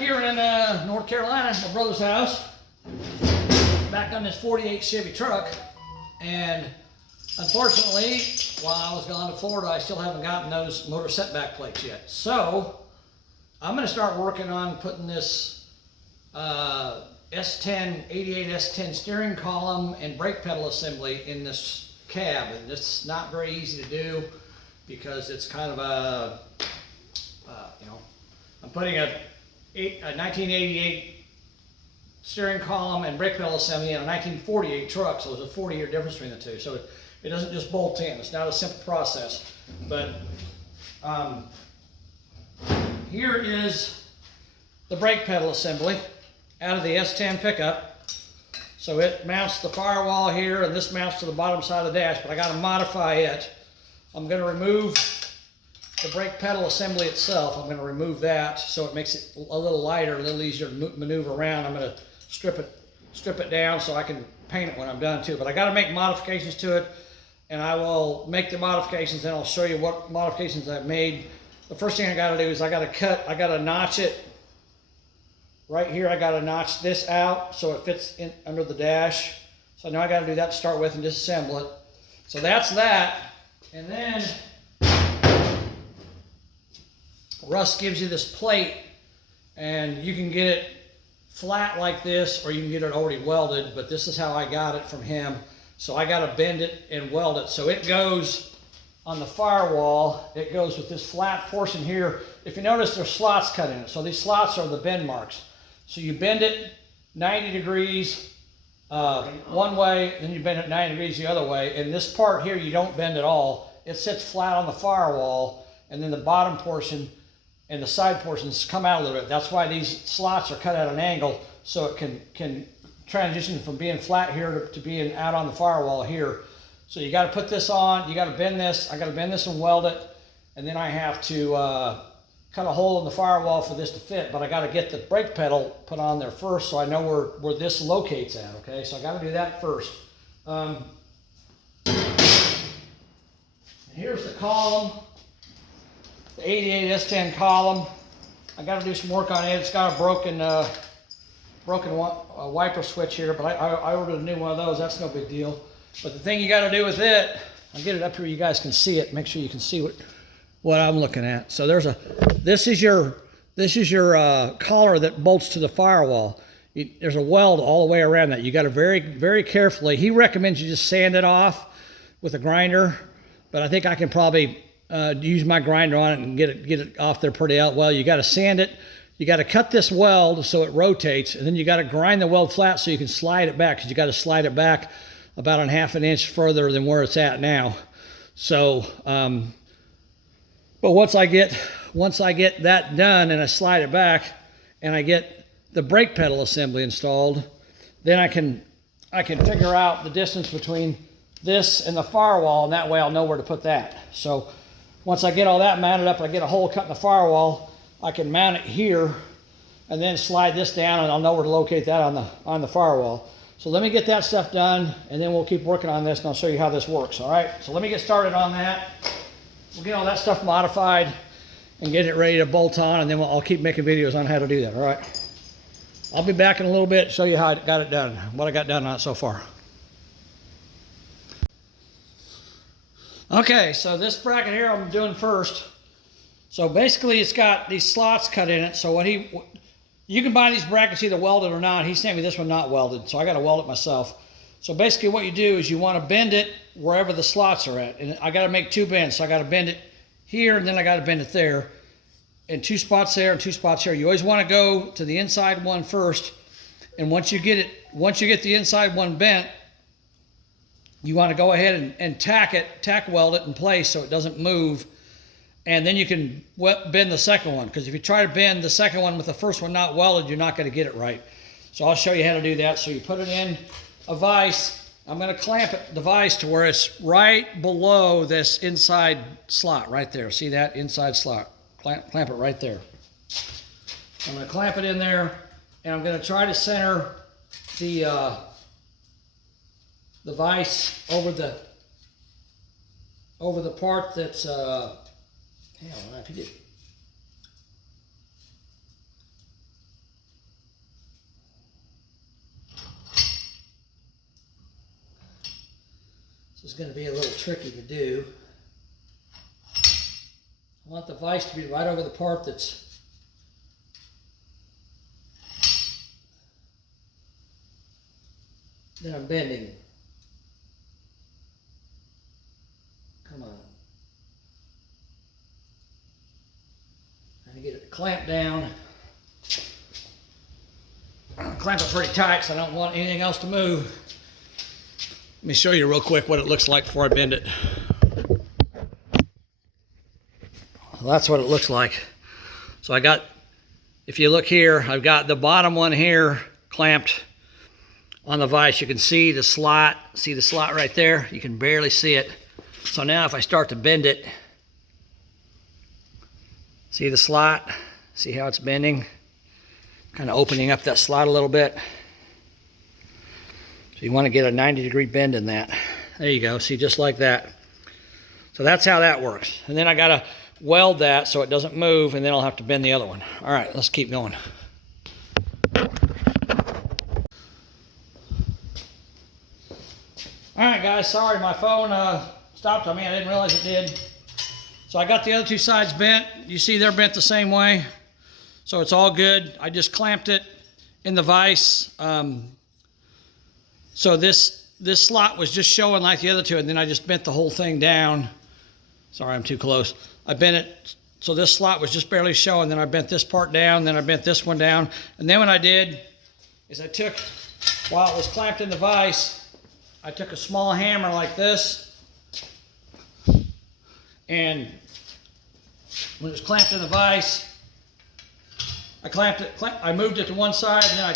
here in North Carolina, my brother's house, back on this 48 Chevy truck, and unfortunately, while I was gone to Florida, I still haven't gotten those motor setback plates yet. So I'm going to start working on putting this S10, 88 S10 steering column and brake pedal assembly in this cab, and it's not very easy to do because it's kind of a, I'm putting a 1988 steering column and brake pedal assembly in a 1948 truck, so there's a 40-year difference between the two. So it doesn't just bolt in. It's not a simple process. But here is the brake pedal assembly out of the S10 pickup. So it mounts the firewall here, and this mounts to the bottom side of the dash, but I got to modify it. I'm going to remove the brake pedal assembly itself. I'm going to remove that so it makes it a little lighter, a little easier to maneuver around. I'm going to strip it down so I can paint it when I'm done too. But I got to make modifications to it, and I will make the modifications, and I'll show you what modifications I've made. The first thing I got to do is I got to notch it right here. I got to notch this out so it fits in under the dash. So now I got to do that to start with and disassemble it. So that's that, and then Russ gives you this plate, and you can get it flat like this, or you can get it already welded, but this is how I got it from him. So I got to bend it and weld it. So it goes on the firewall, it goes with this flat portion here. If you notice, there's slots cut in it. So these slots are the bend marks. So you bend it 90 degrees one way, then you bend it 90 degrees the other way. And this part here, you don't bend at all. It sits flat on the firewall, and then the bottom portion and the side portions come out a little bit. That's why these slots are cut at an angle, so it can transition from being flat here to being out on the firewall here. So you got to put this on, you got to bend this, I got to bend this and weld it, and then I have to cut a hole in the firewall for this to fit, but I got to get the brake pedal put on there first so I know where this locates at, okay? So I got to do that first. Here's the column. The 88 S10 column. I got to do some work on it. It's got a broken wiper switch here, but I ordered a new one of those. That's no big deal. But the thing you got to do with it, I'll get it up here, you guys can see it. Make sure you can see what I'm looking at. So this is your collar that bolts to the firewall. There's a weld all the way around that. You got to very, very carefully. He recommends you just sand it off with a grinder, but I think I can probably use my grinder on it and get it off there pretty well. You got to sand it. You got to cut this weld so it rotates, and then you got to grind the weld flat so you can slide it back, because you got to slide it back about a half an inch further than where it's at now. So, but once I get that done and I slide it back and I get the brake pedal assembly installed, then I can figure out the distance between this and the firewall, and that way I'll know where to put that. So once I get all that mounted up, I get a hole cut in the firewall, I can mount it here and then slide this down, and I'll know where to locate that on the firewall. So let me get that stuff done, and then we'll keep working on this, and I'll show you how this works, all right? So let me get started on that. We'll get all that stuff modified and get it ready to bolt on, and then I'll keep making videos on how to do that, all right? I'll be back in a little bit to show you how I got it done, what I got done on it so far. Okay, so this bracket here I'm doing first. So basically it's got these slots cut in it, so you can buy these brackets either welded or not. He sent me this one not welded, so I got to weld it myself. So basically what you do is you want to bend it wherever the slots are at. And I got to make two bends. So I got to bend it here, and then I got to bend it there. And 2 spots there and 2 spots here. You always want to go to the inside one first. And once you get the inside one bent, you want to go ahead and tack weld it in place so it doesn't move. And then you can bend the second one, because if you try to bend the second one with the first one not welded, you're not going to get it right. So I'll show you how to do that. So you put it in a vise. I'm going to clamp the vise to where it's right below this inside slot right there. See that inside slot? Clamp it right there. I'm going to clamp it in there, and I'm going to try to center the vise over the part that's hell, I forget. This is going to be a little tricky to do. I want the vise to be right over the part that I'm bending. Come on. Trying to get it clamped down. Clamp it pretty tight so I don't want anything else to move. Let me show you real quick what it looks like before I bend it. Well, that's what it looks like. So I got, if you look here, I've got the bottom one here clamped on the vise. You can see the slot right there? You can barely see it. So now if I start to bend it, see the slot? See how it's bending? Kind of opening up that slot a little bit. So you want to get a 90-degree bend in that. There you go, see, just like that. So that's how that works. And then I gotta weld that so it doesn't move, and then I'll have to bend the other one. All right, let's keep going. All right, guys, sorry, my phone stopped on me. I didn't realize it did. So I got the other two sides bent. You see they're bent the same way. So it's all good. I just clamped it in the vise. So this slot was just showing like the other two, and then I just bent the whole thing down. Sorry, I'm too close. I bent it, so this slot was just barely showing, then I bent this part down, then I bent this one down. And then what I did is I took, while it was clamped in the vise, I took a small hammer like this, and when it was clamped in the vise, I moved it to one side, and then I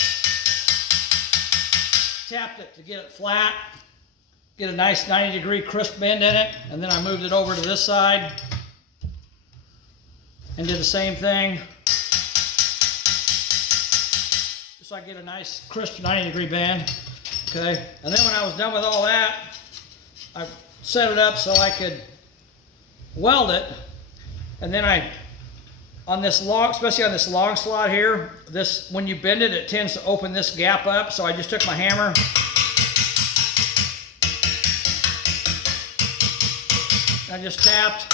tapped it to get it flat, get a nice 90-degree crisp bend in it, and then I moved it over to this side and did the same thing. Just so I get a nice crisp 90-degree bend, okay? And then when I was done with all that, I set it up so I could weld it, and then on this long, especially on this long slot here, when you bend it, it tends to open this gap up. So I just took my hammer, I just tapped,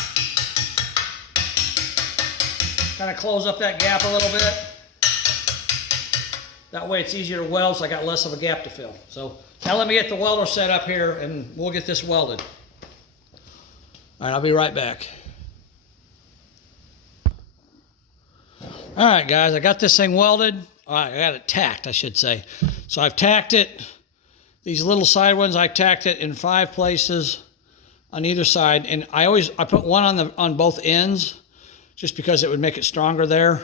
kind of close up that gap a little bit. That way it's easier to weld, so I got less of a gap to fill. So now let me get the welder set up here and we'll get this welded. All right, I'll be right back. All right, guys, I got this thing welded. All right, I got it tacked, I should say. So I've tacked it. These little side ones, I tacked it in 5 places on either side. And I put one on both ends just because it would make it stronger there.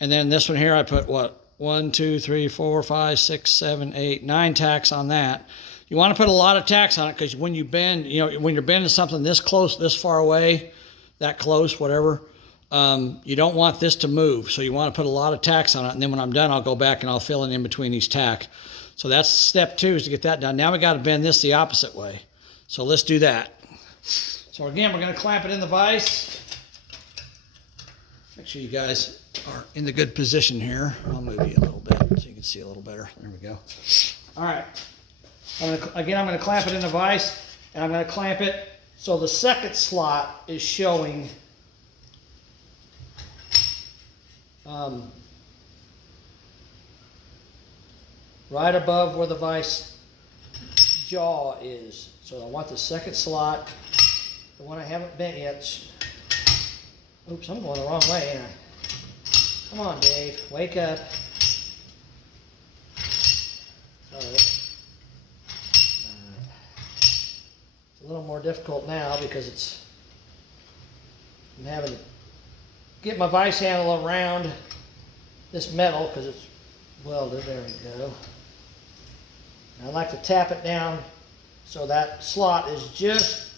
And then this one here, I put what? 1, 2, 3, 4, 5, 6, 7, 8, 9 tacks on that. You want to put a lot of tacks on it because when you bend, when you're bending something this close, this far away, that close, whatever, you don't want this to move. So you want to put a lot of tacks on it. And then when I'm done, I'll go back and I'll fill in between each tack. So that's step 2 is to get that done. Now we got to bend this the opposite way. So let's do that. So again, we're going to clamp it in the vise. Make sure you guys are in the good position here. I'll move you a little bit so you can see a little better. There we go. All right. I'm going to clamp it in the vise, and I'm going to clamp it so the second slot is showing right above where the vise jaw is. So I want the second slot, the one I haven't bent yet. Oops, I'm going the wrong way, ain't I? Come on, Dave, wake up. It's a little more difficult now because I'm having to get my vise handle around this metal because it's welded. There we go. And I like to tap it down so that slot is just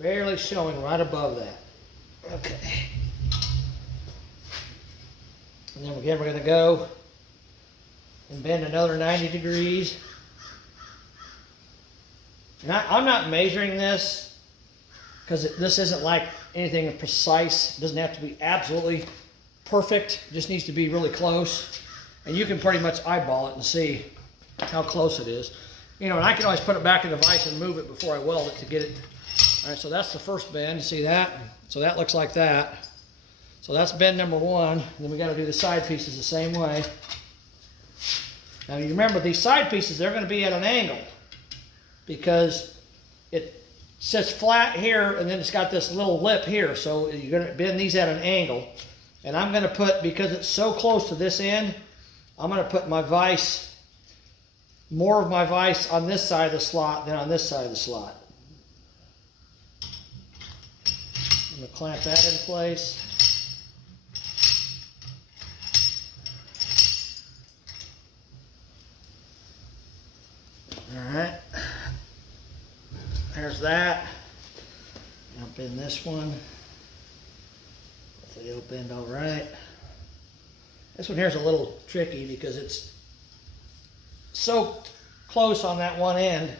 barely showing right above that. Okay. And then again, we're going to go and bend another 90 degrees. And I'm not measuring this because this isn't like anything precise. It doesn't have to be absolutely perfect. It just needs to be really close. And you can pretty much eyeball it and see how close it is. You know, and I can always put it back in the vise and move it before I weld it to get it. All right, so that's the first bend. You see that? So that looks like that. So that's bend number one. Then we got to do the side pieces the same way. Now you remember these side pieces, they're going to be at an angle because it sits flat here and then it's got this little lip here. So you're going to bend these at an angle. And I'm going to put, because it's so close to this end, I'm going to put my vise, more of my vise on this side of the slot than on this side of the slot. I'm going to clamp that in place. All right, there's that. Now bend this one. Hopefully it'll bend all right. This one here's a little tricky because it's so close on that one end.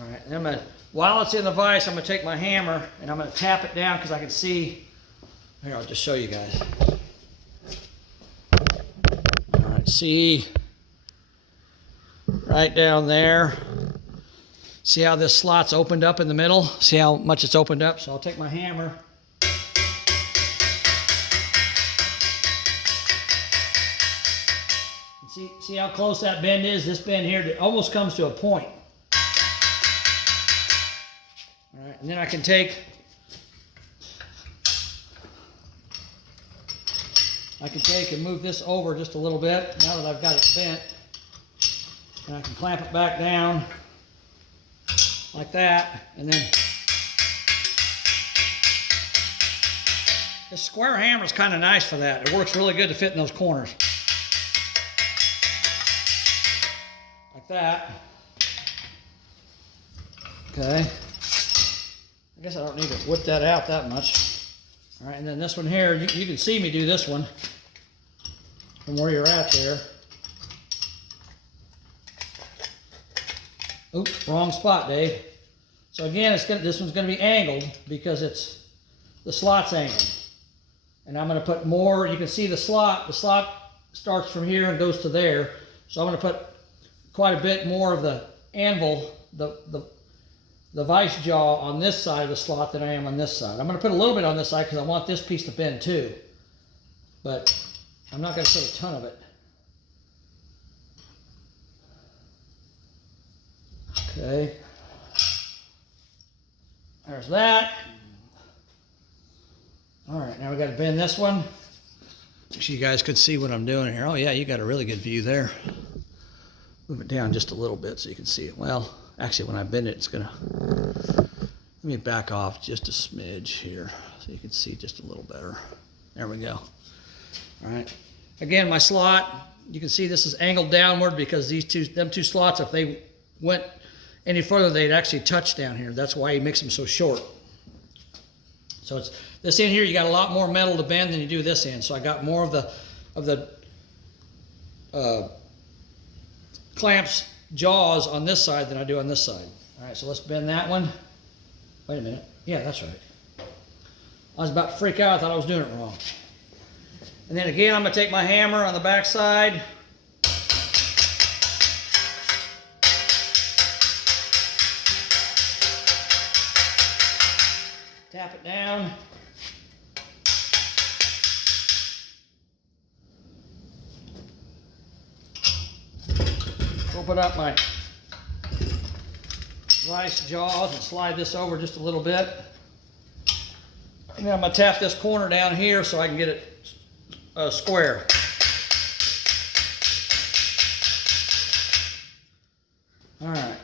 All right, and I'm gonna, while it's in the vise, I'm gonna take my hammer and I'm gonna tap it down because I can see. Here, I'll just show you guys. All right, see. Right down there. See how this slot's opened up in the middle? See how much it's opened up? So I'll take my hammer. And see how close that bend is? This bend here it almost comes to a point. All right, and then I can take and move this over just a little bit now that I've got it bent. And I can clamp it back down like that, and then this square hammer is kind of nice for that. It works really good to fit in those corners. Like that. Okay. I guess I don't need to whip that out that much. All right, and then this one here, you can see me do this one from where you're at there. Oops, wrong spot, Dave. So again, this one's going to be angled because the slot's angled. And I'm going to put more, you can see the slot starts from here and goes to there. So I'm going to put quite a bit more of the anvil, the vise jaw on this side of the slot than I am on this side. I'm going to put a little bit on this side because I want this piece to bend too. But I'm not going to put a ton of it. Okay, there's that. All right, now we got to bend this one. So you guys could see what I'm doing here. Oh yeah, you got a really good view there. Move it down just a little bit so you can see it. Well, actually when I bend it, it's gonna, let me back off just a smidge here so you can see just a little better. There we go. All right, again, my slot, you can see this is angled downward because them two slots, if they went any further, they'd actually touch down here. That's why he makes them so short. So it's this end here, you got a lot more metal to bend than you do this end. So I got more of the clamps jaws on this side than I do on this side. All right, so let's bend that one. Wait a minute. Yeah, that's right. I was about to freak out. I thought I was doing it wrong. And then again, I'm going to take my hammer on the back side. Tap it down. Open up my vise jaws and slide this over just a little bit. And then I'm going to tap this corner down here so I can get it square. All right.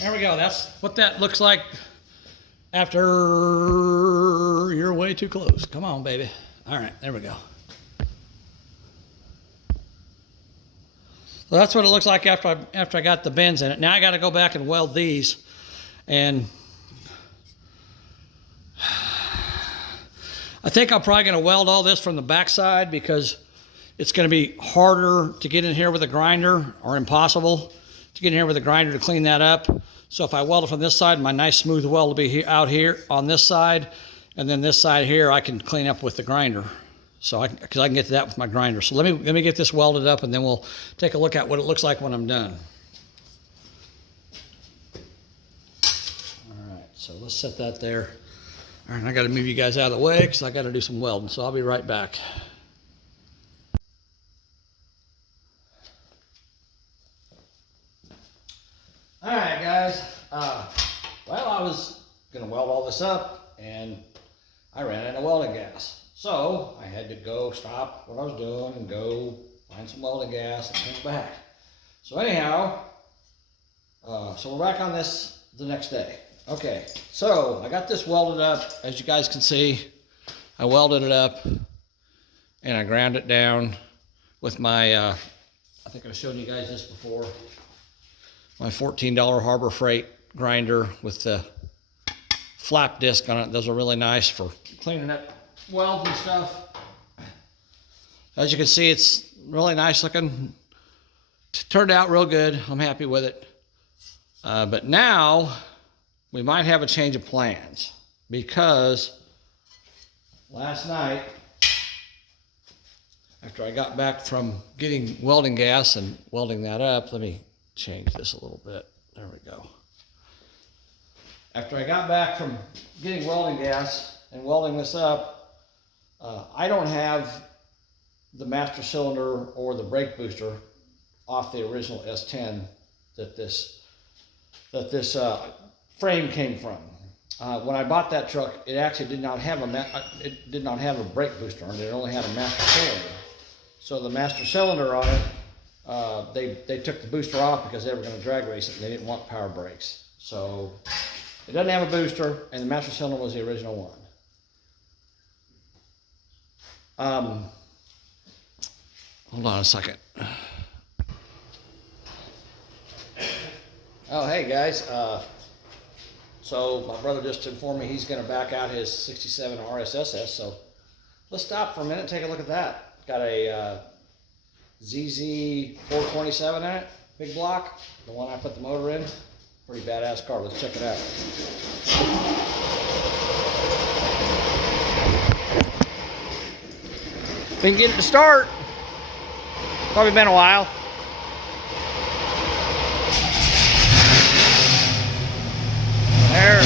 There we go. That's what that looks like after you're way too close. Come on, baby. All right, there we go. So that's what it looks like after I got the bends in it. Now I got to go back and weld these. And I think I'm probably going to weld all this from the back side because it's going to be harder to get in here with a grinder, or impossible to get in here with a grinder to clean that up. So if I weld it from this side, my nice smooth weld will be out here on this side, And then this side here, I can clean up with the grinder. So because I can get to that with my grinder. So let me get this welded up, and then we'll take a look at what it looks like when I'm done. All right, so let's set that there. All right, I got to move you guys out of the way because I got to do some welding. So I'll be right back. All right, guys. Well, I was gonna weld all this up, and I ran out of welding gas. So I had to go stop what I was doing and go find some welding gas and come back. So anyhow, so we're back on this the next day. Okay, so I got this welded up. As you guys can see, I welded it up and I ground it down with my, I think I've shown you guys this before, my $14 Harbor Freight grinder with the flap disc on it. Those are really nice for cleaning up welds and stuff. As you can see, it's really nice looking. Turned out real good. I'm happy with it. But now we might have a change of plans, because last night, after I got back from getting welding gas and welding that up, let me change this a little bit. There we go. After I got back from getting welding gas and welding this up, I don't have the master cylinder or the brake booster off the original S10 that this frame came from. When I bought that truck, it actually did not have a brake booster on it. It only had a master cylinder. So the master cylinder on it, they took the booster off because they were going to drag race it and they didn't want power brakes. So it doesn't have a booster, and the master cylinder was the original one. Hold on a second. Oh, hey guys. So my brother just informed me he's going to back out his 67 RSSS. So let's stop for a minute and take a look at that. Got a ZZ 427 in it, big block, the one I put the motor in. Pretty badass car. Let's check it out. Been getting to start. Probably been a while. There.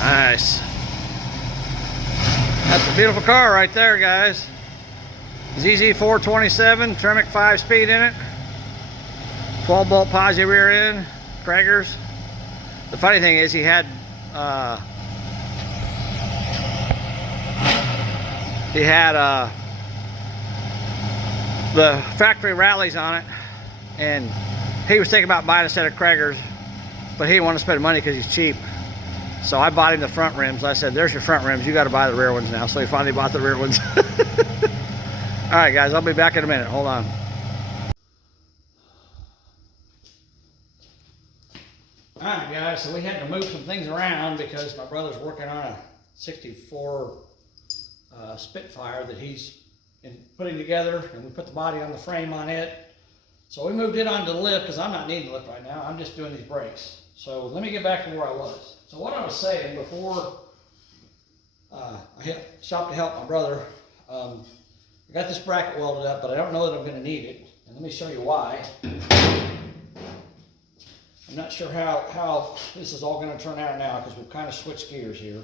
Nice. That's a beautiful car right there, guys. ZZ 427, Tremec 5-speed in it. 12-bolt posi rear end, Kragers. The funny thing is he had the factory rallies on it, and he was thinking about buying a set of Kragers, but he didn't want to spend money because he's cheap. So I bought him the front rims. I said, there's your front rims. You got to buy the rear ones now. So he finally bought the rear ones. All right, guys, I'll be back in a minute. Hold on. All right, guys, so we had to move some things around because my brother's working on a 64 Spitfire that he's putting together, and we put the body on the frame on it. So we moved it onto the lift because I'm not needing the lift right now. I'm just doing these brakes. So let me get back to where I was. So what I was saying before I stopped to help my brother, I got this bracket welded up, but I don't know that I'm going to need it. And let me show you why. I'm not sure how this is all going to turn out now because we've kind of switched gears here.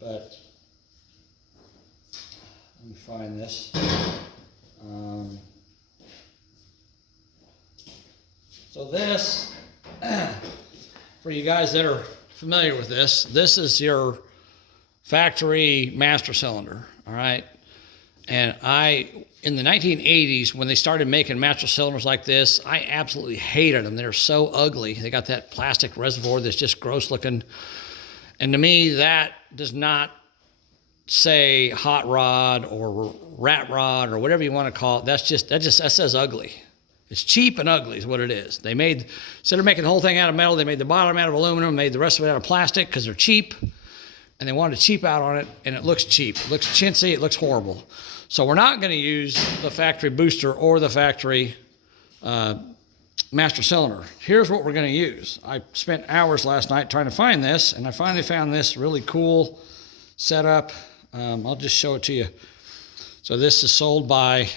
But let me find this. So this, for you guys that are familiar with this, this is your factory master cylinder, all right? And in the 1980s, when they started making master cylinders like this, I absolutely hated them. They're so ugly. They got that plastic reservoir that's just gross looking. And to me, that does not say hot rod or rat rod or whatever you want to call it. That says ugly. It's cheap and ugly is what it is. Instead of making the whole thing out of metal, they made the bottom out of aluminum, made the rest of it out of plastic because they're cheap, and they wanted to cheap out on it, and it looks cheap. It looks chintzy. It looks horrible. So we're not going to use the factory booster or the factory master cylinder. Here's what we're going to use. I spent hours last night trying to find this, and I finally found this really cool setup. I'll just show it to you. So this is sold by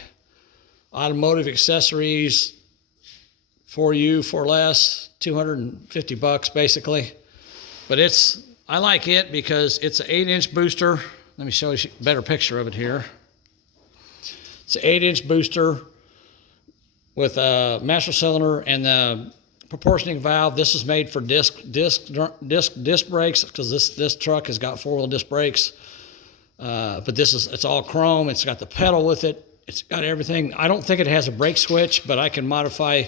Automotive Accessories, for you, for less, $250 basically. But I like it because it's an 8-inch booster. Let me show you a better picture of it here. It's an 8-inch booster with a master cylinder and the proportioning valve. This is made for disc brakes because this truck has got 4-wheel disc brakes. But it's all chrome. It's got the pedal with it. It's got everything. I don't think it has a brake switch, but I can modify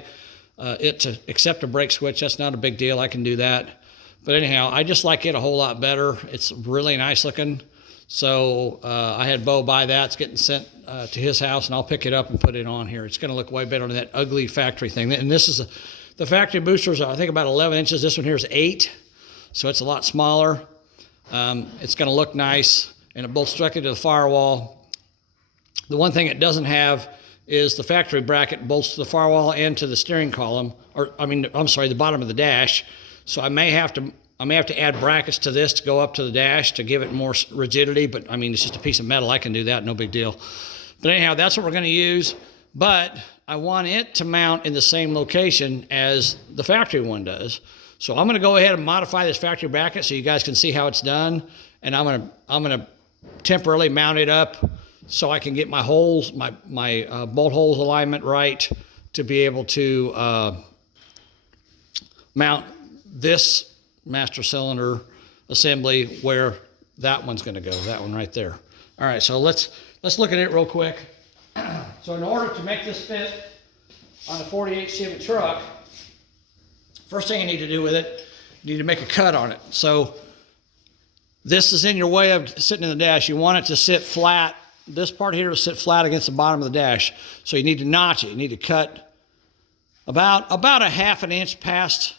it to accept a brake switch. That's not a big deal. I can do that. But anyhow, I just like it a whole lot better. It's really nice looking. So I had Bo buy that. It's getting sent to his house, and I'll pick it up and put it on here. It's going to look way better than that ugly factory thing. And this is the factory boosters are, I think, about 11 inches. This one here is 8, so it's a lot smaller. It's going to look nice, and it bolts directly to the firewall. The one thing it doesn't have is the factory bracket bolts to the firewall and to the steering column, the bottom of the dash. So I may have to add brackets to this to go up to the dash to give it more rigidity, but it's just a piece of metal. I can do that, no big deal. But anyhow, that's what we're going to use. But I want it to mount in the same location as the factory one does. So I'm going to go ahead and modify this factory bracket so you guys can see how it's done. And I'm going to temporarily mount it up so I can get my holes, my bolt holes alignment right to be able to mount this master cylinder assembly where that one's going to go, that one right there. All right, so let's look at it real quick. So in order to make this fit on a 48 Chevy truck, first thing you need to do with it, you need to make a cut on it. So this is in your way of sitting in the dash. You want it to sit flat. This part here will sit flat against the bottom of the dash. So you need to notch it. You need to cut about a half an inch past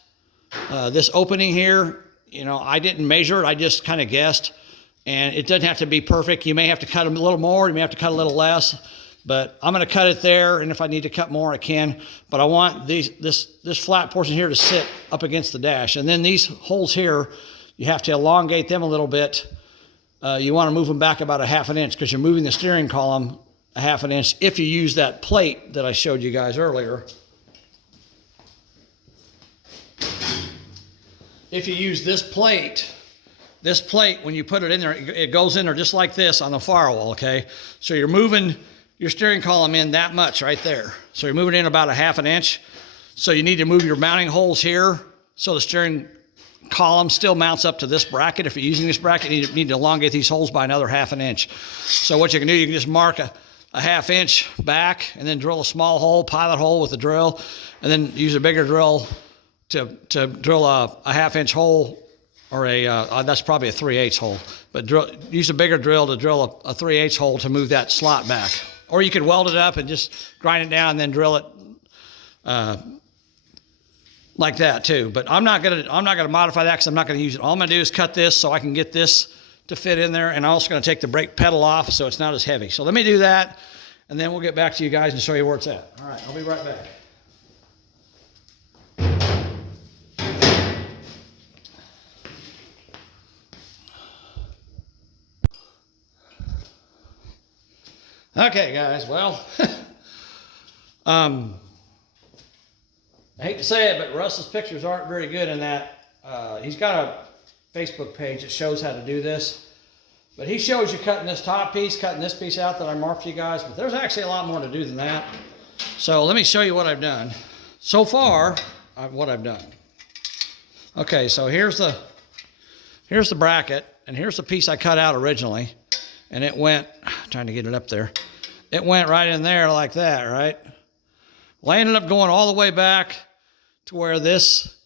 this opening here. I didn't measure it. I just kind of guessed. And it doesn't have to be perfect. You may have to cut a little more. You may have to cut a little less. But I'm going to cut it there. And if I need to ut more, I can. But I want this flat portion here to sit up against the dash. And then these holes here, you have to elongate them a little bit. You want to move them back about a half an inch because you're moving the steering column a half an inch if you use that plate that I showed you guys earlier. If you use this plate, when you put it in there, it goes in there just like this on the firewall, okay? So you're moving your steering column in that much right there. So you're moving in about a half an inch. So you need to move your mounting holes here so the steering column still mounts up to this bracket. If you're using this bracket, you need to elongate these holes by another half an inch. So what you can do, you can just mark a half inch back and then drill a small hole, pilot hole with a drill, and then use a bigger drill to drill a half inch hole, or that's probably a 3/8 hole, but use a bigger drill to drill a 3/8 hole to move that slot back. Or you could weld it up and just grind it down and then drill it like that too. But I'm not gonna modify that because I'm not gonna use it. All I'm gonna do is cut this so I can get this to fit in there, and I'm also gonna take the brake pedal off so it's not as heavy. So let me do that, and then we'll get back to you guys and show you where it's at. All right, I'll be right back. Okay, guys, well, I hate to say it, but Russ's pictures aren't very good in that. He's got a Facebook page that shows how to do this, but he shows you cutting this top piece, cutting this piece out that I marked for you guys, but there's actually a lot more to do than that. So let me show you what I've done. So far, what I've done. Okay, so here's the bracket, and here's the piece I cut out originally. And it went, trying to get it up there, it went right in there like that, right? Well, I ended up going all the way back to where this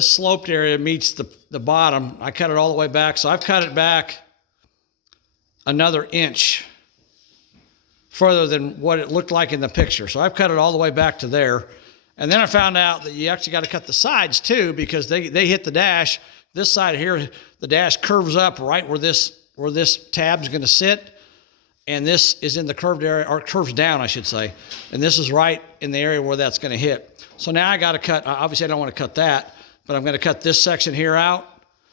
sloped area meets the bottom. I cut it all the way back, so I've cut it back another inch further than what it looked like in the picture. So I've cut it all the way back to there. And then I found out that you actually got to cut the sides too, because they hit the dash. This side here, the dash curves up right where this tab's going to sit. And this is in the curved area, or curves down, I should say. And this is right in the area where that's going to hit. So now I got to cut, obviously I don't want to cut that, but I'm going to cut this section here out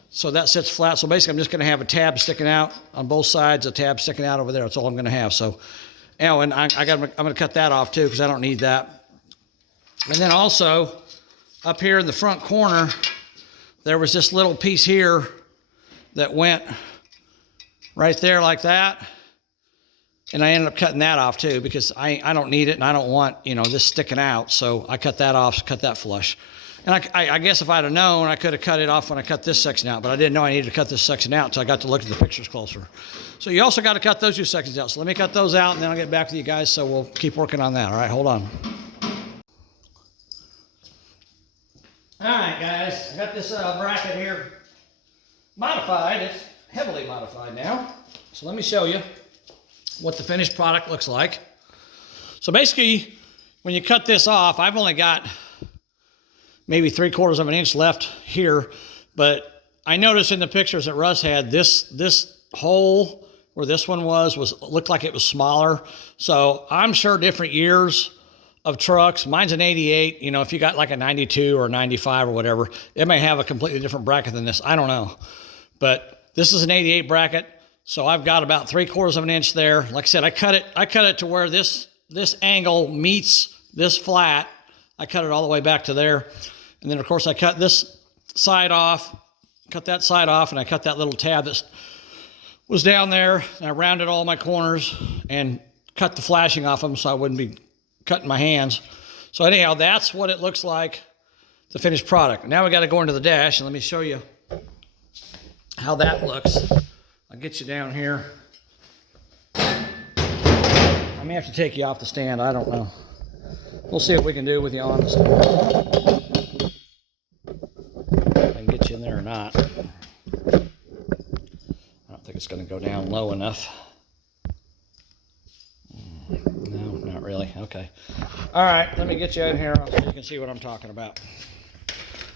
so that sits flat. So basically I'm just going to have a tab sticking out on both sides, a tab sticking out over there. That's all I'm going to have. So, and I'm going to cut that off too, because I don't need that. And then also up here in the front corner, there was this little piece here that went right there like that. And I ended up cutting that off too, because I don't need it and I don't want, this sticking out. So I cut that off, cut that flush. And I guess if I'd have known, I could have cut it off when I cut this section out, but I didn't know I needed to cut this section out until I got to look at the pictures closer. So you also got to cut those two sections out. So let me cut those out and then I'll get back with you guys. So we'll keep working on that. All right, hold on. All right, guys, I got this bracket here modified. It's heavily modified now. So let me show you what the finished product looks like. So basically, when you cut this off, I've only got maybe 3/4 of an inch left here, but I noticed in the pictures that Russ had, this hole where this one looked like it was smaller. So I'm sure different years of trucks, mine's an 88, if you got like a 92 or 95 or whatever, it may have a completely different bracket than this. I don't know. But this is an 88 bracket. So I've got about 3/4 of an inch there. Like I said, I cut it to where this angle meets this flat. I cut it all the way back to there. And then of course I cut this side off, cut that side off, and I cut that little tab that was down there. And I rounded all my corners and cut the flashing off them so I wouldn't be cutting my hands. So anyhow, that's what it looks like, the finished product. Now we got to go into the dash and let me show you how that looks. I'll get you down here. I may have to take you off the stand. I don't know. We'll see what we can do with you on the stand. If I can get you in there or not. I don't think it's going to go down low enough. No, not really. Okay. All right, let me get you in here so you can see what I'm talking about.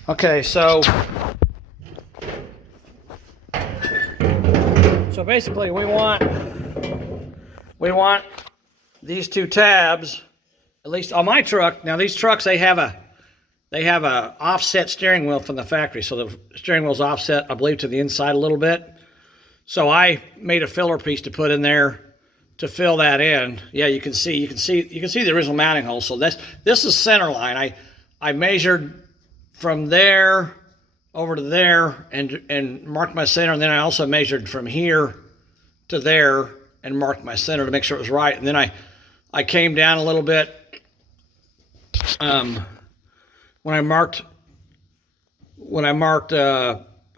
Okay, so basically we want these two tabs, at least on my truck. Now these trucks, they have a offset steering wheel from the factory. So the steering wheel's offset, I believe, to the inside a little bit. So I made a filler piece to put in there to fill that in. Yeah, you can see the original mounting hole. So this is center line. I measured from there over to there and marked my center, and then I also measured from here to there and marked my center to make sure it was right. And then I came down a little bit. When I marked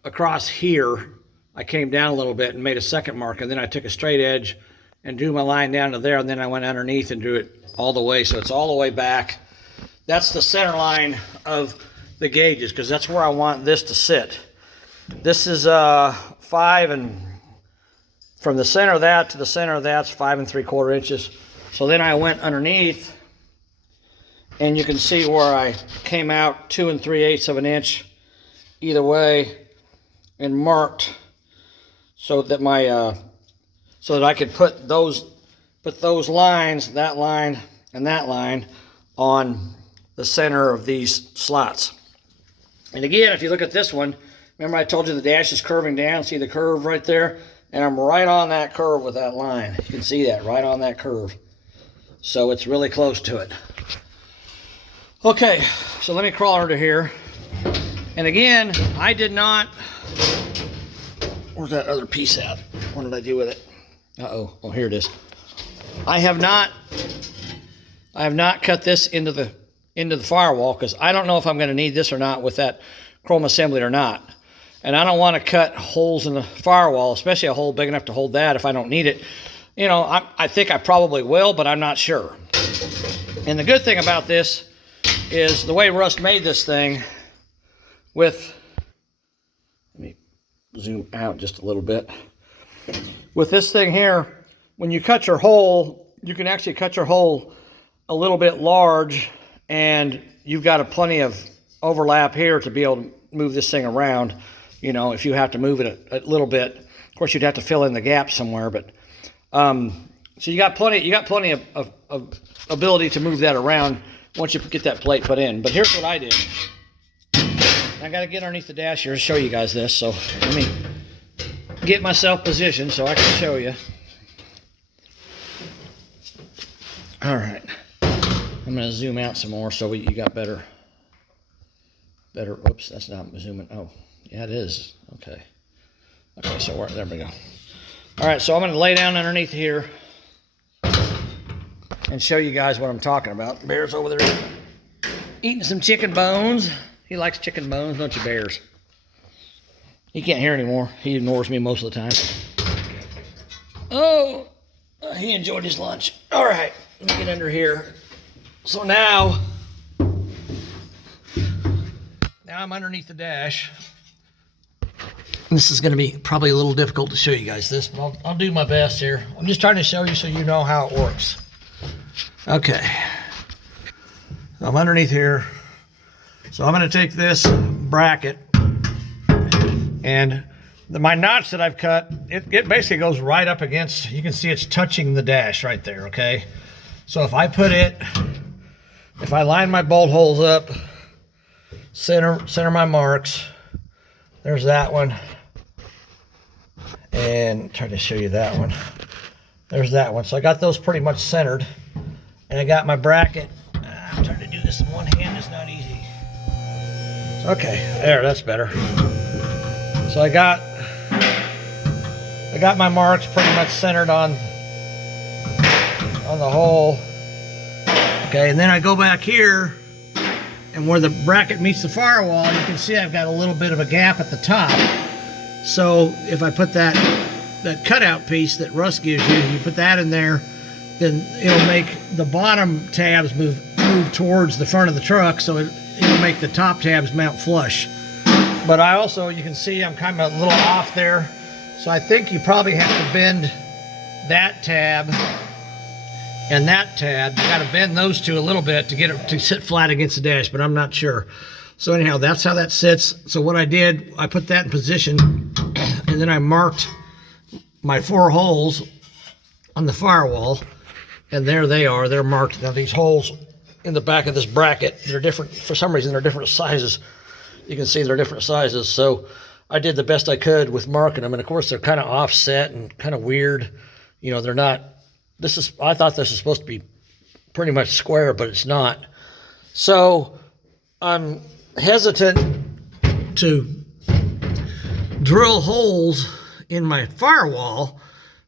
across here, I came down a little bit and made a second mark, and then I took a straight edge and drew my line down to there, and then I went underneath and drew it all the way, so it's all the way back. That's the center line of the gauges, because that's where I want this to sit. This is 5, and from the center of that to the center of that's 5 3/4 inches. So then I went underneath, and you can see where I came out 2 3/8 of an inch either way, and marked so that I could put those lines, that line and that line, on the center of these slots. And again, if you look at this one, remember I told you the dash is curving down. See the curve right there? And I'm right on that curve with that line. You can see that, right on that curve. So it's really close to it. Okay, so let me crawl over to here. And again, I did not... Where's that other piece at? What did I do with it? Uh-oh. Oh, here it is. I have not cut this into the firewall, because I don't know if I'm going to need this or not with that chrome assembly or not. And I don't want to cut holes in the firewall, especially a hole big enough to hold that if I don't need it. I think I probably will, but I'm not sure. And the good thing about this is the way Russ made this thing with, let me zoom out just a little bit. with this thing here, when you cut your hole, you can actually cut your hole a little bit large, and you've got plenty of overlap here to be able to move this thing around. You know, if you have to move it a little bit, of course you'd have to fill in the gap somewhere, but so you got plenty of ability to move that around once you get that plate put in. But here's what I did. I got to get underneath the dash here to show you guys this. So let me get myself positioned so I can show you. All right, I'm going to zoom out some more so you got better. Whoops, that's not zooming. Oh, yeah, it is. Okay, so there we go. All right, so I'm going to lay down underneath here and show you guys what I'm talking about. Bear's over there eating some chicken bones. He likes chicken bones, don't you, Bears? He can't hear anymore. He ignores me most of the time. Oh, he enjoyed his lunch. All right, let me get under here. So now I'm underneath the dash. This is going to be probably a little difficult to show you guys this, but I'll do my best here. I'm just trying to show you so you know how it works. Okay, I'm underneath here. So I'm going to take this bracket, and my notch that I've cut, it basically goes right up against, you can see it's touching the dash right there, okay? So if I line my bolt holes up, center my marks, there's that one, and try to show you that one. There's that one. So I got those pretty much centered, and I got my bracket. I'm trying to do this in one hand, it's not easy. Okay, there, that's better. So I got my marks pretty much centered on the hole. Okay, and then I go back here, and where the bracket meets the firewall, you can see I've got a little bit of a gap at the top. So if I put that cutout piece that Russ gives you, you put that in there, then it'll make the bottom tabs move towards the front of the truck, so it'll make the top tabs mount flush. But I also, you can see I'm kind of a little off there, so I think you probably have to bend that tab and that tab. You got to bend those two a little bit to get it to sit flat against the dash, but I'm not sure. So anyhow, that's how that sits. So what I did, I put that in position, and then I marked my 4 holes on the firewall, and there they are. They're marked. Now these holes in the back of this bracket, they're different. For some reason, they're different sizes. You can see they're different sizes. So I did the best I could with marking them, and of course they're kind of offset and kind of weird. You know, they're not. I thought this was supposed to be pretty much square, but it's not. So I'm hesitant to drill holes in my firewall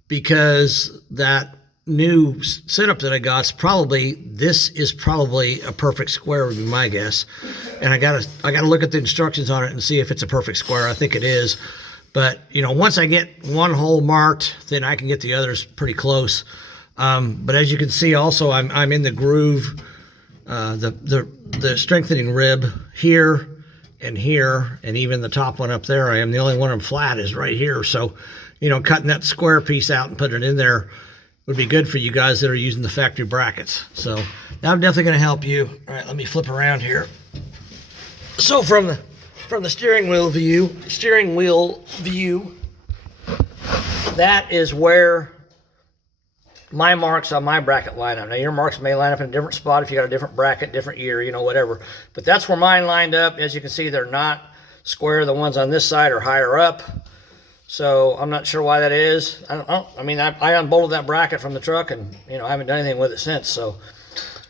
because that new setup that I got this is probably a perfect square would be my guess. And I gotta look at the instructions on it and see if it's a perfect square. I think it is. But you know, once I get one hole marked, then I can get the others pretty close. But as you can see, also I'm in the groove, the strengthening rib here, and even the top one up there. I am the only one I'm flat is right here. So, you know, cutting that square piece out and putting it in there would be good for you guys that are using the factory brackets. So now I'm definitely going to help you. All right, let me flip around here. So from the steering wheel view, that is where my marks on my bracket line up. Now your marks may line up in a different spot if you got a different bracket, different year, you know, whatever. But that's where mine lined up. As you can see, they're not square. The ones on this side are higher up. So I'm not sure why that is. I mean, I unbolted that bracket from the truck, and you know, I haven't done anything with it since. So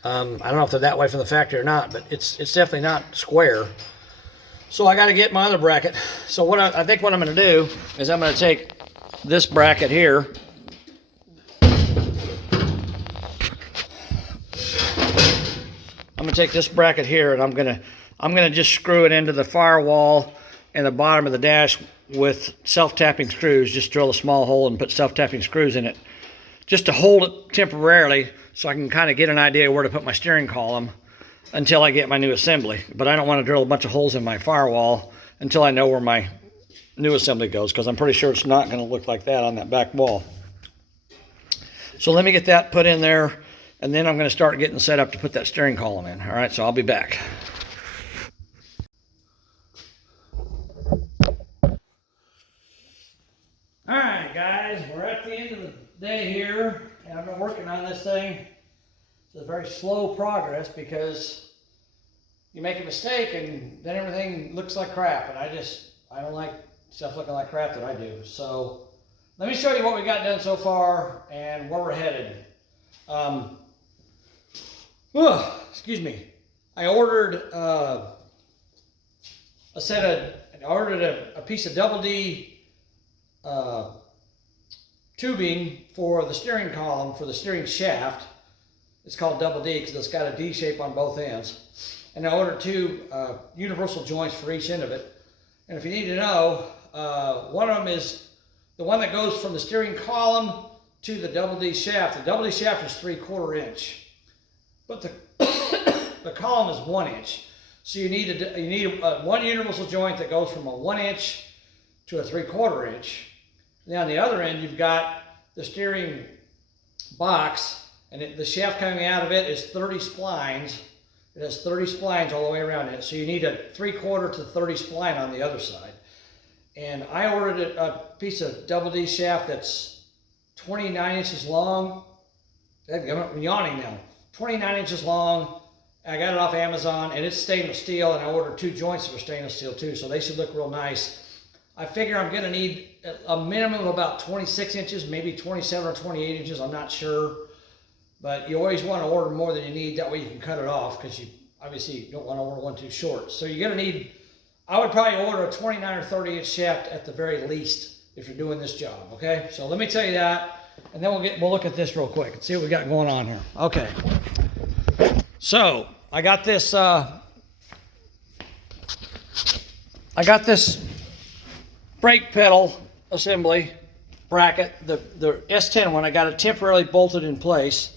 I don't know if they're that way from the factory or not, but it's definitely not square. So I got to get my other bracket. So what I think what I'm going to do is I'm going to take this bracket here. I'm going to take this bracket here, and I'm going to just screw it into the firewall and the bottom of the dash with self-tapping screws. Just drill a small hole and put self-tapping screws in it just to hold it temporarily so I can kind of get an idea where to put my steering column until I get my new assembly. But I don't want to drill a bunch of holes in my firewall until I know where my new assembly goes, because I'm pretty sure it's not going to look like that on that back wall. So let me get that put in there, and then I'm going to start getting set up to put that steering column in. All right, so I'll be back. All right, guys, we're at the end of the day here, and I've been working on this thing. It's a very slow progress because you make a mistake and then everything looks like crap, and I don't like stuff looking like crap that I do. So let me show you what we got done so far and where we're headed. Excuse me. I ordered a piece of double D tubing for the steering column, for the steering shaft. It's called double D because it's got a D shape on both ends. And I ordered 2 universal joints for each end of it. And if you need to know, one of them is the one that goes from the steering column to the double D shaft. The double D shaft is 3/4 inch, but the column is 1 inch. So you need one universal joint that goes from a 1 inch to a 3/4 inch. And then on the other end, you've got the steering box, and the shaft coming out of it is 30 splines. It has 30 splines all the way around it. So you need a 3/4 to 30 spline on the other side. And I ordered a piece of double D shaft that's 29 inches long. I'm yawning now. 29 inches long. I got it off Amazon, and it's stainless steel, and I ordered 2 joints that are stainless steel too, so they should look real nice. I figure I'm going to need a minimum of about 26 inches, maybe 27 or 28 inches, I'm not sure. But you always want to order more than you need, that way you can cut it off, because you obviously don't want to order one too short. So you're going to need, I would probably order a 29 or 30 inch shaft at the very least if you're doing this job, okay? So let me tell you that, and then we'll look at this real quick and see what we got going on here. Okay. So I got this brake pedal assembly bracket, the S10 one. I got it temporarily bolted in place,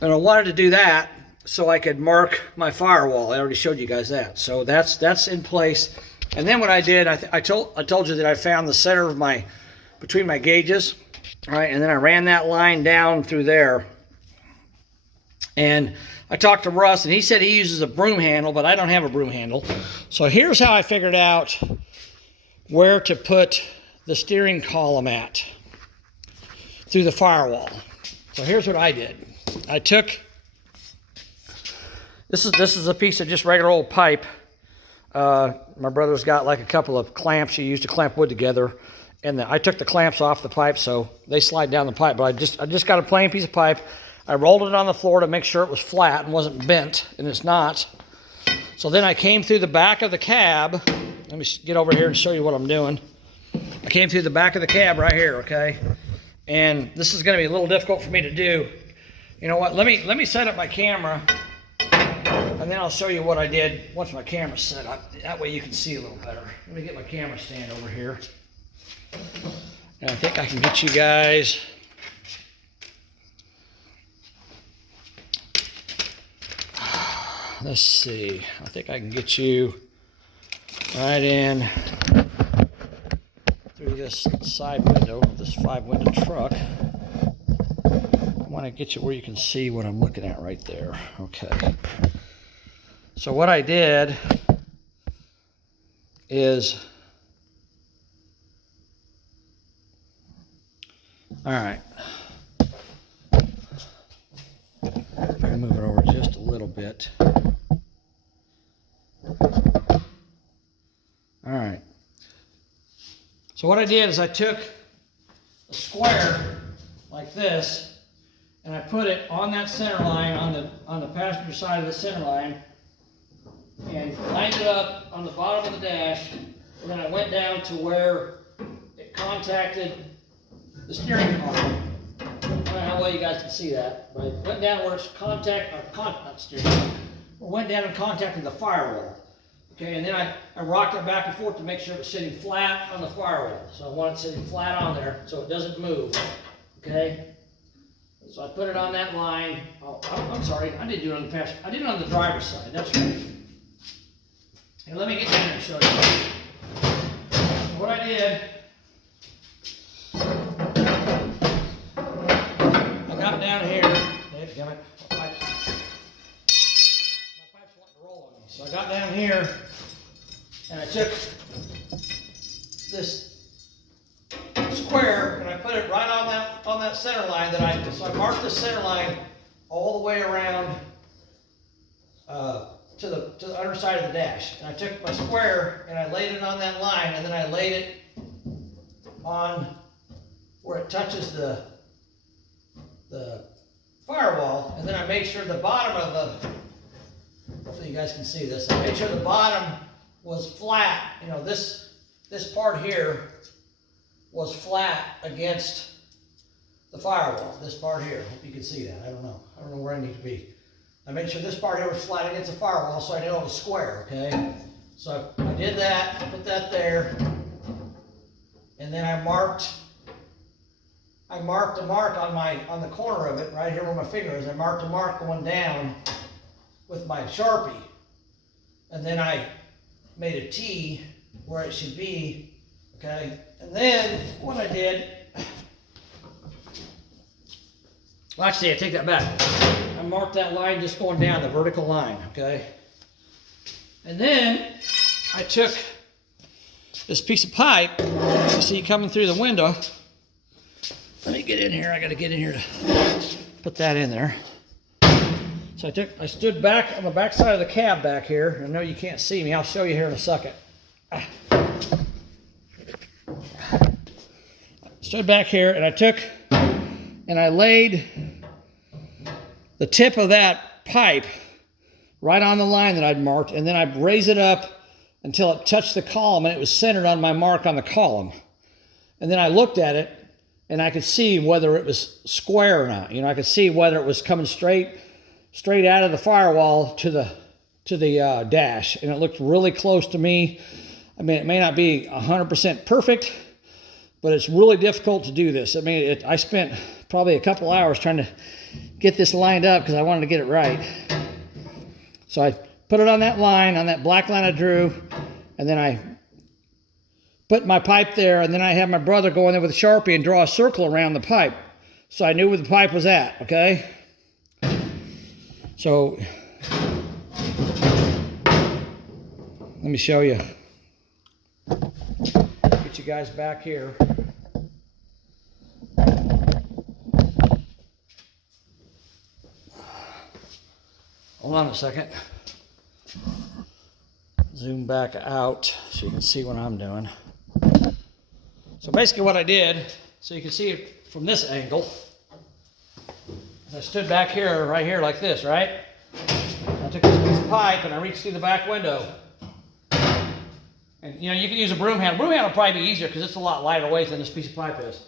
and I wanted to do that so I could mark my firewall. I already showed you guys that. So that's in place. And then what I did, I told you that I found the center of between my gauges, all right, and then I ran that line down through there. And I talked to Russ, and he said he uses a broom handle, but I don't have a broom handle. So here's how I figured out where to put the steering column at through the firewall. So here's what I did. I took, this is a piece of just regular old pipe. My brother's got like a couple of clamps you use to clamp wood together, and I took the clamps off the pipe so they slide down the pipe. But I just got a plain piece of pipe. I rolled it on the floor to make sure it was flat and wasn't bent, and it's not. So then I came through the back of the cab. Let me get over here and show you what I'm doing. I came through the back of the cab right here, okay? And this is going to be a little difficult for me to do. You know what? Let me set up my camera, and then I'll show you what I did once my camera's set up. That way you can see a little better. Let me get my camera stand over here. And I think I can get you guys. Let's see. I think I can get you right in through this side window of this 5-window truck. I want to get you where you can see what I'm looking at right there. Okay. So what I did is, all right. If I can move it over just a little bit. All right. So what I did is I took a square like this, and I put it on that center line, on the passenger side of the center line, and lined it up on the bottom of the dash, and then I went down to where it contacted the steering column. I don't know how well you guys can see that, but it went down where it's went down and contacted the firewall. Okay, and then I rocked it back and forth to make sure it was sitting flat on the firewall. So I want it sitting flat on there so it doesn't move. Okay, so I put it on that line. Oh, I'm sorry, I didn't do it on the passenger. I did it on the driver's side. That's right. And let me get down there and show you. did, I got down here. Damn it. My pipe's wanting to roll on me. So I got down here and I took this square and I put it right on that center line so I marked the center line all the way around to the underside of the dash. And I took my square and I laid it on that line, and then I laid it on where it touches the firewall, and then I made sure the bottom of the, hopefully you guys can see this, I made sure the bottom was flat. You know, this part here was flat against the firewall, this part here. Hope you can see that. I don't know where I need to be. I made sure this part here was flat against the firewall so I knew it was square, okay? So I did that, put that there, and then I marked a mark on the corner of it, right here where my finger is. I marked a mark going down with my Sharpie, and then I made a T where it should be, okay? And then what I did, well, actually, I take that back. I marked that line just going down, the vertical line, okay? And then I took this piece of pipe, you see coming through the window. Let me get in here. I got to get in here to put that in there. So I stood back on the back side of the cab back here. I know you can't see me. I'll show you here in a second. Stood back here and I took and I laid the tip of that pipe right on the line that I'd marked, and then I'd raise it up until it touched the column and it was centered on my mark on the column. And then I looked at it and I could see whether it was square or not. You know, I could see whether it was coming straight out of the firewall to the dash, and it looked really close to me. I mean, it may not be 100% perfect, but it's really difficult to do this. I mean, I spent probably a couple hours trying to get this lined up because I wanted to get it right. So I put it on that line, on that black line I drew, and then I put my pipe there, and then I had my brother go in there with a Sharpie and draw a circle around the pipe so I knew where the pipe was at, okay? So let me show you. Get you guys back here. Hold on a second. Zoom back out so you can see what I'm doing. So basically what I did, so you can see it from this angle, I stood back here, right here like this, right? I took this piece of pipe and I reached through the back window. And you know, you can use a broom handle. Broom handle will probably be easier because it's a lot lighter weight than this piece of pipe is.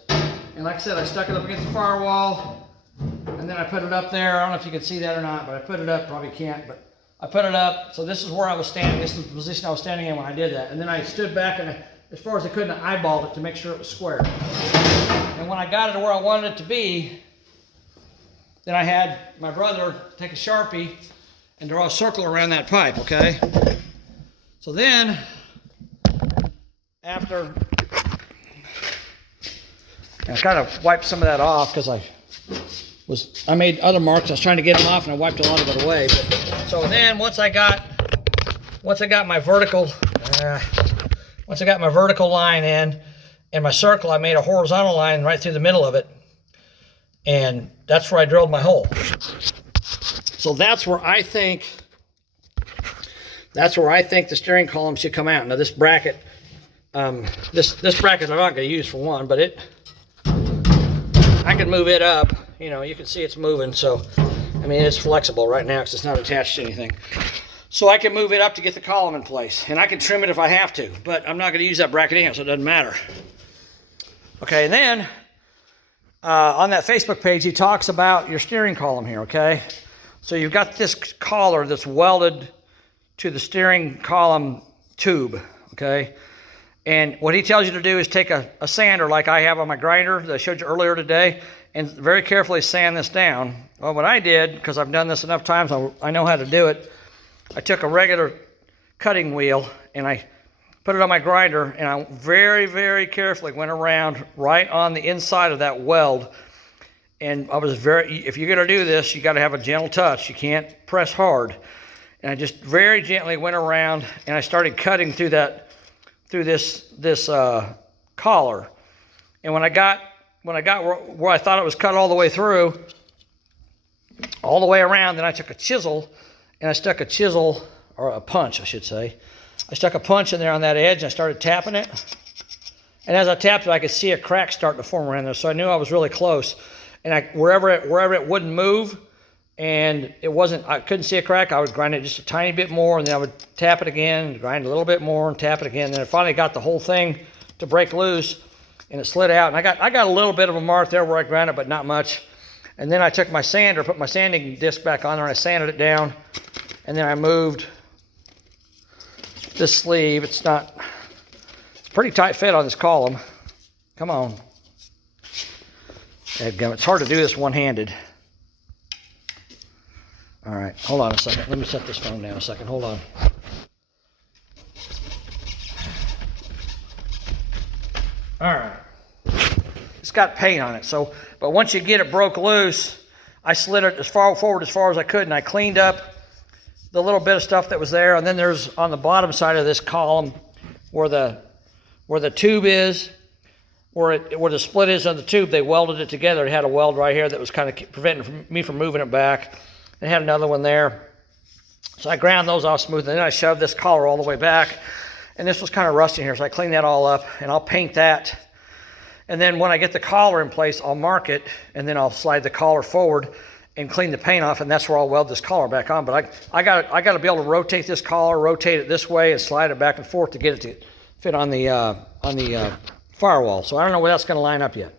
And like I said, I stuck it up against the firewall, and then I put it up there. I don't know if you can see that or not, but I put it up, probably can't, but I put it up. So this is where I was standing. This is the position I was standing in when I did that. And then I stood back and as far as I could, I eyeballed it to make sure it was square. And when I got it to where I wanted it to be, then I had my brother take a Sharpie and draw a circle around that pipe, okay? So then, after, I kind of wiped some of that off because I made other marks. I was trying to get them off and I wiped a lot of it away. But, so then once I got my vertical line in and my circle, I made a horizontal line right through the middle of it. And that's where I drilled my hole. So that's where I think the steering column should come out. Now this bracket, this bracket I'm not going to use for one, but I can move it up. You know, you can see it's moving. So, I mean, it's flexible right now because it's not attached to anything. So I can move it up to get the column in place. And I can trim it if I have to, but I'm not going to use that bracket anyhow, so it doesn't matter. Okay, and then on that Facebook page, he talks about your steering column here, okay? So you've got this collar that's welded to the steering column tube, okay? And what he tells you to do is take a sander like I have on my grinder that I showed you earlier today and very carefully sand this down. Well, what I did, because I've done this enough times, I know how to do it, I took a regular cutting wheel and I put it on my grinder, and I very, very carefully went around right on the inside of that weld. And I was if you're going to do this, you got to have a gentle touch. You can't press hard. And I just very gently went around, and I started cutting through this collar. And when I got where I thought it was cut all the way through, all the way around, then I took a chisel, and I stuck a chisel, or a punch, I should say. I stuck a punch in there on that edge, and I started tapping it. And as I tapped it, I could see a crack starting to form around there, so I knew I was really close. And wherever it wouldn't move, and I couldn't see a crack, I would grind it just a tiny bit more, and then I would tap it again, grind it a little bit more, and tap it again. And then I finally got the whole thing to break loose, and it slid out. And I got a little bit of a mark there where I ground it, but not much. And then I took my sander, put my sanding disc back on there, and I sanded it down. And then I moved this sleeve. It's a pretty tight fit on this column. Come on. It's hard to do this one-handed. All right, hold on a second. Let me set this phone down a second. Hold on. All right. It's got paint on it, but once you get it broke loose, I slid it as far forward as I could, and I cleaned up the little bit of stuff that was there. And then there's on the bottom side of this column where the tube is, where the split is on the tube, they welded it together. It had a weld right here that was kind of preventing me from moving it back. It had another one there. So I ground those off smooth, and then I shoved this collar all the way back. And this was kind of rusty here, so I cleaned that all up, and I'll paint that. And then when I get the collar in place, I'll mark it, and then I'll slide the collar forward and clean the paint off, and that's where I'll weld this collar back on. But I got to be able to rotate this collar, rotate it this way, and slide it back and forth to get it to fit on the firewall. So I don't know where that's going to line up yet.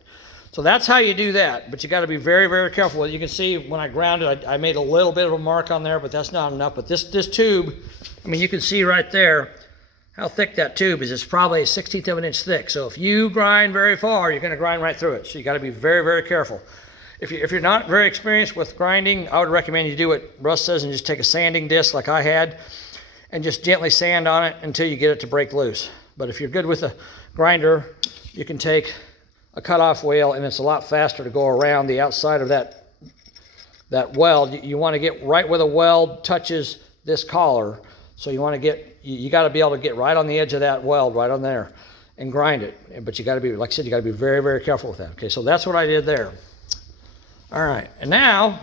So that's how you do that, but you got to be very, very careful. You can see when I grounded, I made a little bit of a mark on there, but that's not enough. But this tube, I mean, you can see right there how thick that tube is. It's probably 1/16 of an inch thick. So if you grind very far, you're going to grind right through it. So you got to be very, very careful. If you're not very experienced with grinding, I would recommend you do what Russ says and just take a sanding disc like I had and just gently sand on it until you get it to break loose. But if you're good with a grinder, you can take a cutoff wheel, and it's a lot faster to go around the outside of that weld. You want to get right where the weld touches this collar. So you got to be able to get right on the edge of that weld, right on there, and grind it. But you got to be, like I said, you got to be very, very careful with that. Okay, so that's what I did there. All right, and now,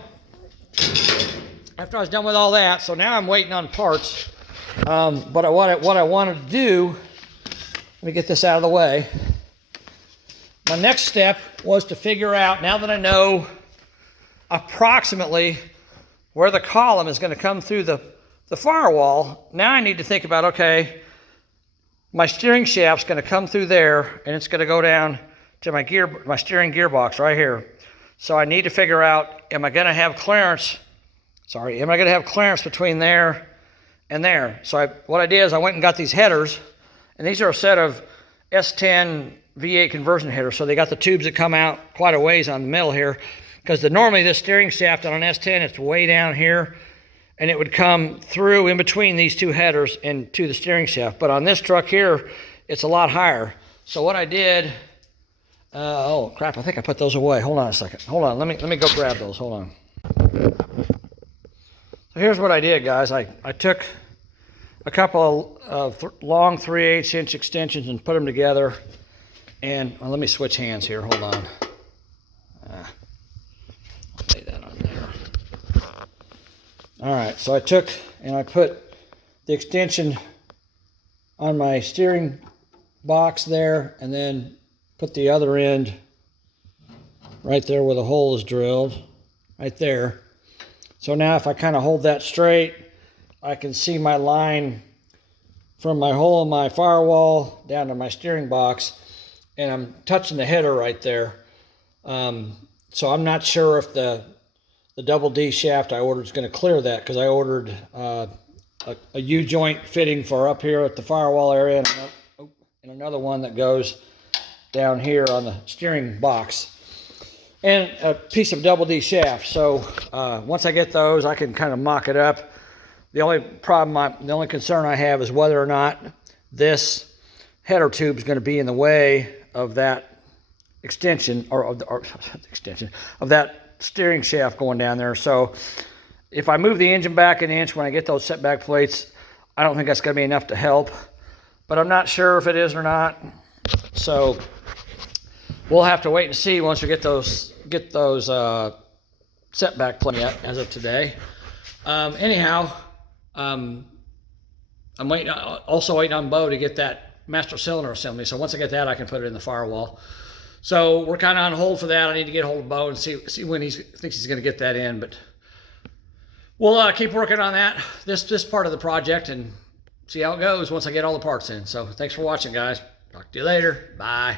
after I was done with all that, so now I'm waiting on parts. But what I wanted to do, let me get this out of the way. My next step was to figure out, now that I know approximately where the column is going to come through the firewall, now I need to think about, okay, my steering shaft's going to come through there, and it's going to go down to my steering gearbox right here. So I need to figure out, am I going to have clearance between there and there? So what I did is I went and got these headers, and these are a set of S10 V8 conversion headers. So they got the tubes that come out quite a ways on the middle here, because normally this steering shaft on an S10, it's way down here, and it would come through in between these two headers and to the steering shaft. But on this truck here, it's a lot higher. So what I did, oh crap, I think I put those away. Hold on a second. Hold on, let me go grab those. Hold on. So here's what I did, guys. I took a couple of long 3/8 inch extensions and put them together. And well, let me switch hands here. Hold on. I'll lay that on there. All right, so I took and I put the extension on my steering box there, and then put the other end right there where the hole is drilled, right there. So now if I kind of hold that straight, I can see my line from my hole in my firewall down to my steering box, and I'm touching the header right there. So I'm not sure if the double D shaft I ordered is going to clear that, because I ordered a U-joint fitting for up here at the firewall area, and another one that goes down here on the steering box, and a piece of double D shaft. So once I get those, I can kind of mock it up. The only concern I have is whether or not this header tube is going to be in the way of that extension, or extension of that steering shaft going down there. So if I move the engine back an inch when I get those setback plates, I don't think that's going to be enough to help, but I'm not sure if it is or not. So we'll have to wait and see once we get those setback plates yet as of today. Anyhow, I'm also waiting on Bo to get that master cylinder assembly. So once I get that, I can put it in the Firewall. So we're kind of on hold for that. I need to get hold of Bo and see when he thinks he's going to get that in. But we'll keep working on that, this part of the project, and see how it goes once I get all the parts in. So thanks for watching, guys. Talk to you later. Bye.